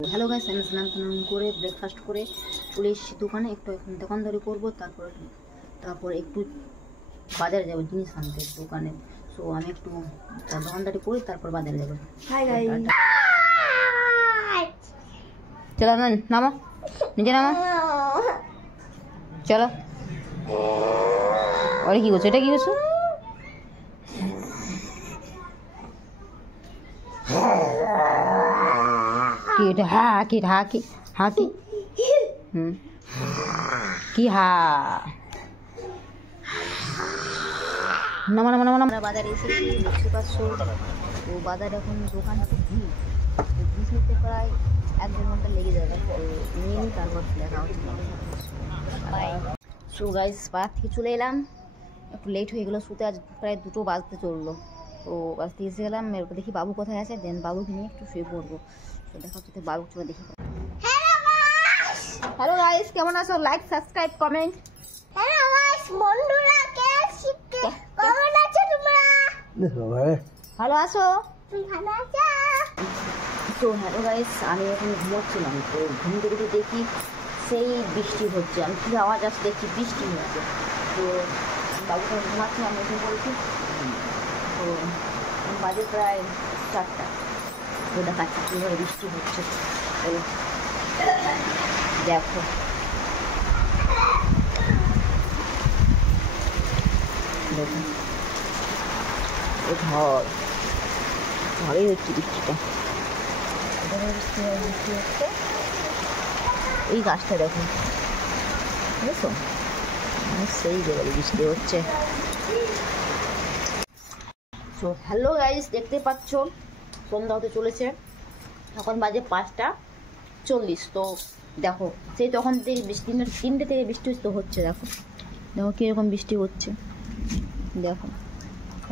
Hello guys, আমি স্নান করে ব্রেকফাস্ট করে চলে এসেছি দোকানে। একটু এখন দোকানদারি করবো, তারপর একটু বাজারে যাবো জিনিস আনতে দোকানে। সো আমি একটু দোকানদারি করি, তারপর বাজারে যাবো। চলো নামো, নিজে নামো, চলো। আরে কি করছো? এটা কি করছো? কি এটা? কি কি আমরা বাজারে এসেছি, দেখতে পাচ্ছ। তো বাজারে এখন দোকান এত ভিড়, ভিড় নিতে প্রায় 1-1.5 ঘন্টা লেগে যাবে। তো নিয়ে নিই, তারপর দেখা হচ্ছে। সো গাইস, বাজার থেকে চলে এলাম, একটু লেট হয়ে গেলো শুতে। আজ প্রায় 2টো বাজতে চললো। তো বাজতে এসে গেলাম, এরপর দেখি বাবু কোথায় আছে, দেন বাবুকে নিয়ে একটু শুয়ে পড়বো। তো দেখা হচ্ছে বাবু, চলে দেখি। হ্যালো গাইস, কেমন আছো? Like, subscribe, comment. Hello guys, বন্ধুরা কেমন আছো তোমরা? ভালো আছো? ভালো আছো? তো হ্যালো গাইস, আমি এখন ঘুমোচ্ছিলাম। তো ঘুম থেকে দেখি সেই বৃষ্টি হচ্ছে। আমি কি আওয়াজ আসছে দেখছি, বৃষ্টি হচ্ছে। তো বাবু তখন ঘুমাচ্ছে, আমি উঠে পড়েছি। তো বাজে প্রায় 4টা। তো দেখাচ্ছি কীভাবে বৃষ্টি হচ্ছে। দেখো, দেখুন ঝড়েই হচ্ছে বৃষ্টিটা। বৃষ্টি হচ্ছে, এই গাছটা দেখুন, বুঝেছো? সেই জায়গায় বৃষ্টি হচ্ছে। তো হ্যালো গাইস, দেখতে পাচ্ছ সন্ধ্যা হতে চলেছে। এখন বাজে 5টা 40। তো দেখো, সেই তখন থেকে বৃষ্টি, 3টে থেকে বৃষ্টি হচ্ছে। দেখো দেখো কীরকম বৃষ্টি হচ্ছে। দেখো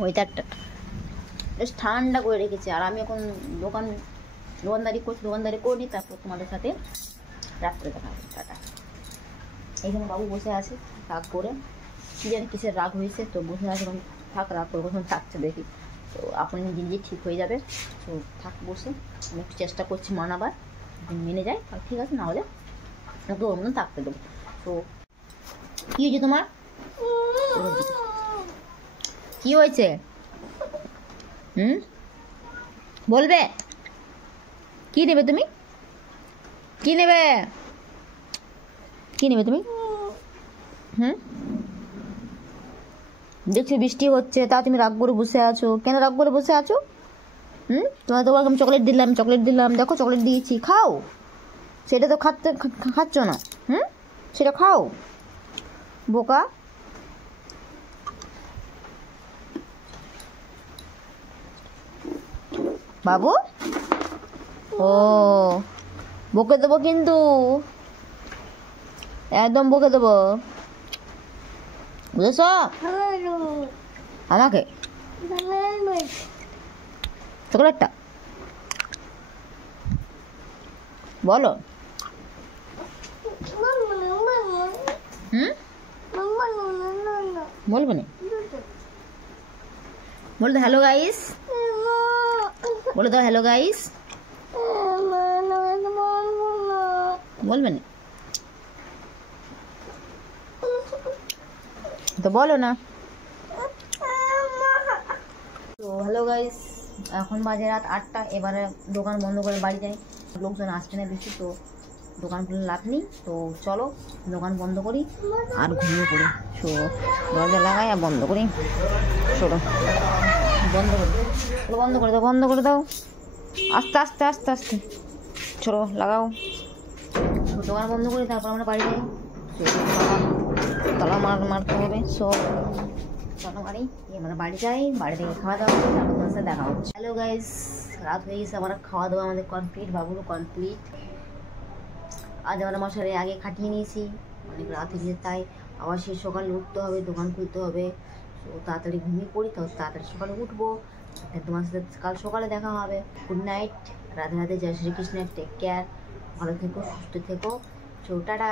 ওয়েদারটা বেশ ঠান্ডা করে রেখেছে। আর আমি এখন দোকানদারি করিনি, তারপর তোমাদের সাথে রাত্রে দেখা হবে। টাটা। এইখানে বাবু বসে আছে রাগ করে, কী জানি কিসের রাগ হয়েছে। তো বসে আছে, এবং থাক, রাগ করে কখন থাকছে দেখি। তো আপনি নিজে ঠিক হয়ে যাবে। তো থাক বসে, আমি একটু চেষ্টা করছি মানাবার, মেনে যায় আর ঠিক আছে, না হলে ওকে অন্য থাকতে দেবো। তো কী হয়েছে তোমার? কি হয়েছে? বলবে? কি নেবে তুমি? কি নেবে তুমি? দেখছি বৃষ্টি হচ্ছে, তা তুমি রাগ করে বসে আছো কেন? রাগ করে বসে আছো? তোমাকে আমি চকলেট দিলাম, দেখো চকলেট দিয়েছি, খাও। সেটা তো খাচ্ছ না। সেটা খাও, বোকা। বাবু, ও বকে দেবো কিন্তু, একদম বকে দেবো, বুঝেছ? আমাকে চকলেটটা বলো। বলবে না? বলে দাও হ্যালো গাইস, বলে দাও হ্যালো গাইস। বলবে না তো বলো না। তো হ্যালো গাইস, এখন বাজে রাত 8টা। এবারে দোকান বন্ধ করে বাড়ি যাই, লোকজন আসছে না বেশি। তো দোকান খুলে লাভ নেই। তো চলো দোকান বন্ধ করি আর ঘুমিয়ে পড়ি। তো দরজা লাগাই আর বন্ধ করি। চলো বন্ধ করে দাও, আস্তে আস্তে আস্তে আস্তে। চলো লাগাও। দোকান বন্ধ করি, তারপর আমরা বাড়ি যাই। তালা মারতে হবে। সব চলো আমরা বাড়ি যাই, বাড়ি থেকে খাওয়া দাওয়া করে তারপর তোমার সাথে দেখা হচ্ছে। হ্যালো গাইস, রাত হয়ে গেছে, আমরা খাওয়া দাওয়া আমাদের কমপ্লিট, বাবুরও কমপ্লিট। আজ আমরা মশারি আগে খাটিয়ে নিয়েছি, অনেক রাত হয়ে গেছে, তাই আবার সেই সকালে উঠতে হবে, দোকান খুলতে হবে। তো তাড়াতাড়ি ঘুমিয়ে পড়ি, তো তাড়াতাড়ি সকালে উঠবো। তোমার সাথে কাল সকালে দেখা হবে। গুড নাইট, রাধে রাধে, জয় শ্রীকৃষ্ণের, টেক কেয়ার, ভালো থেকো, সুস্থ থেকো। টাটা।